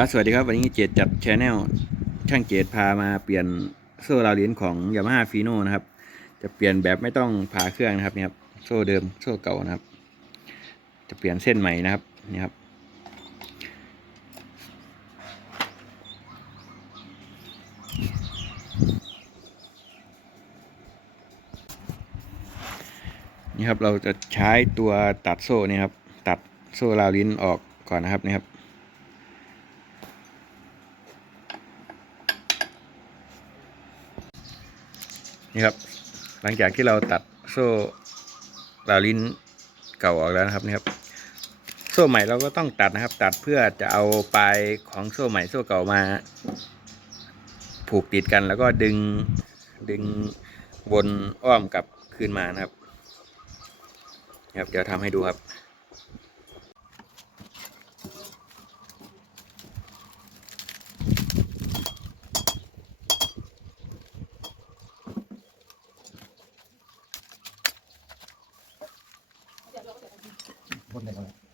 ครับสวัสดีครับวันนี้เจดจัดชแนลช่างเจดพามาเปลี่ยนโซ่ราวลิ้นของยามาฮ่าฟีโนนะครับ จะเปลี่ยนแบบไม่ต้องผ่าเครื่องนะครับนี่ครับโซ่เดิมโซ่เก่านะครับ จะเปลี่ยนเส้นใหม่นะครับนี่ครับ นี่ครับเราจะใช้ตัวตัดโซ่นี่ครับ ตัดโซ่ราวลิ้นออกก่อนนะครับนี่ครับ นี่ครับ หลังจากที่เราตัดโซ่ราลิ้นเก่าออกแล้วนะครับนี่ครับ โซ่ใหม่เราก็ต้องตัดนะครับ ตัดเพื่อจะเอาปลายของโซ่ใหม่โซ่เก่ามา ผูกติดกันแล้วก็ดึงดึงวนอ้อมกลับคืนมานะครับครับเดี๋ยวทำให้ดูครับ บน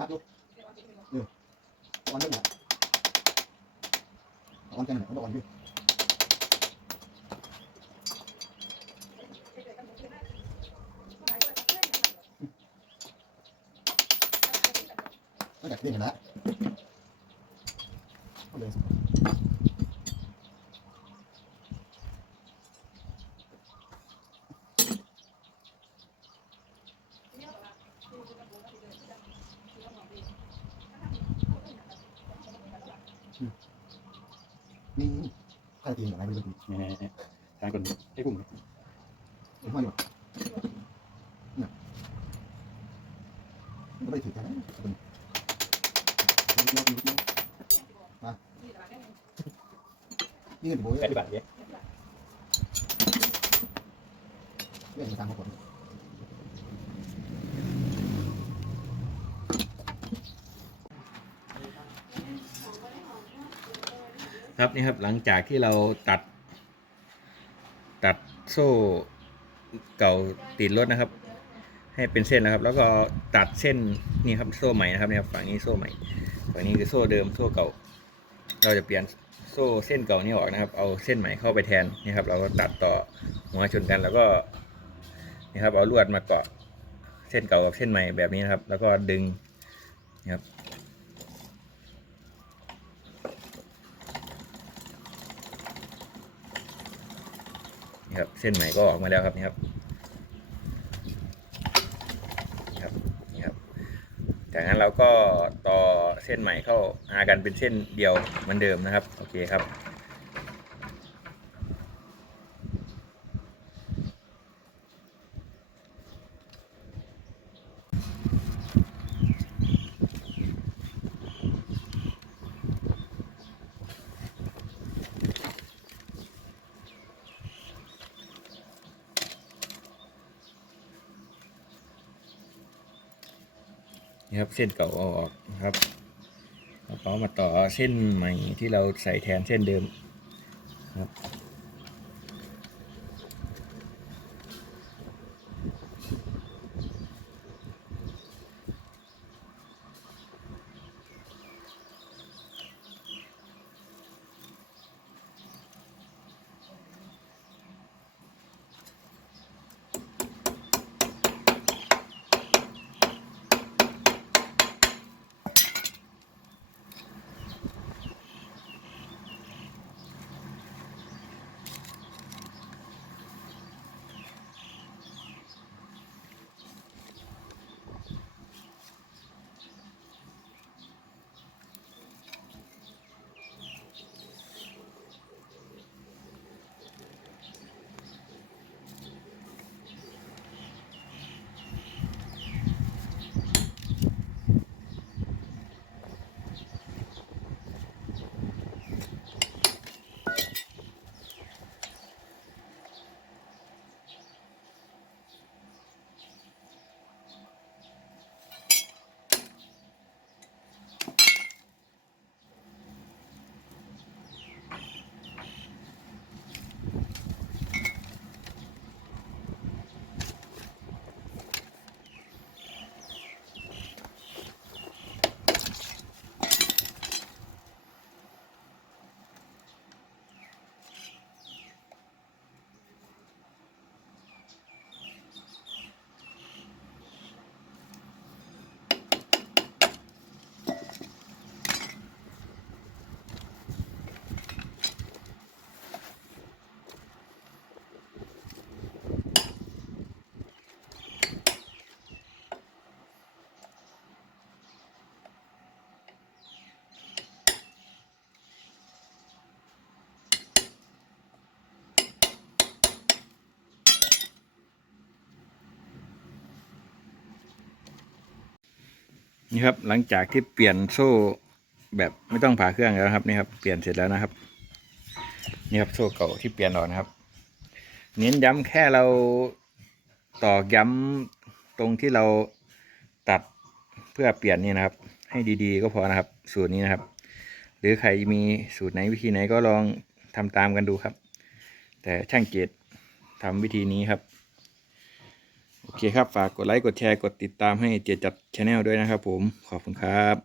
ครับลูกเอออ่อนด้วยเนี่ยอ่อนจังเลยอ่อนด้วยไม่ได้เล่นกันนะเอาเลย สินี่ใครตีอย่างไรไม่รู้ดีนี่ทางคนให้ผมเห็นไหมอยู่เนี่ยมันก็ไม่ถือกันนะเป็นมานี่เงินโบยแปดบาทเยอะเรื่องทางของผม ครับนี่ครับหลังจากที่เราตัด ตัดโซ่เก่าติดรถนะครับ ให้เป็นเส้นนะครับ แล้วก็ตัดเส้นนี่ครับโซ่ใหม่นะครับนี่ครับฝั่งนี้โซ่ใหม่ฝั่งนี้คือโซ่เดิมโซ่เก่า เราจะเปลี่ยนโซ่เส้นเก่านี้ออกนะครับ เอาเส้นใหม่เข้าไปแทนนี่ครับ เราก็ตัดต่อหัวชนกันแล้วก็นี่ครับเอาลวดมาเกาะเส้นเก่ากับเส้นใหม่แบบนี้นะครับ แล้วก็ดึงนี่ครับ นี่ครับเส้นใหม่ก็ออกมาแล้วครับนี่ครับนี่ครับนี่ครับ จากนั้นเราก็ต่อเส้นใหม่เข้าหากันเป็นเส้นเดียวเหมือนเดิมนะครับ โอเคครับ นี่ครับเส้นเก่าเอาออกนะครับแล้วก็มาต่อเส้นใหม่ที่เราใส่แทนเส้นเดิมครับ นี่ครับหลังจากที่เปลี่ยนโซ่แบบไม่ต้องผ่าเครื่องแล้วครับนี่ครับเปลี่ยนเสร็จแล้วนะครับนี่ครับโซ่เก่าที่เปลี่ยนออกนะครับ เน้นย้ำแค่เราตอกย้ำตรงที่เราตัดเพื่อเปลี่ยนนี่นะครับ ให้ดีๆ ก็พอนะครับ สูตรนี้นะครับ หรือใครมีสูตรไหนวิธีไหนก็ลองทำตามกันดูครับ แต่ช่างเกตทำวิธีนี้ครับ โอเคครับ ฝากกดไลค์ กดแชร์ กดติดตามให้เจจัดชาแนลด้วยนะครับผม ขอบคุณครับ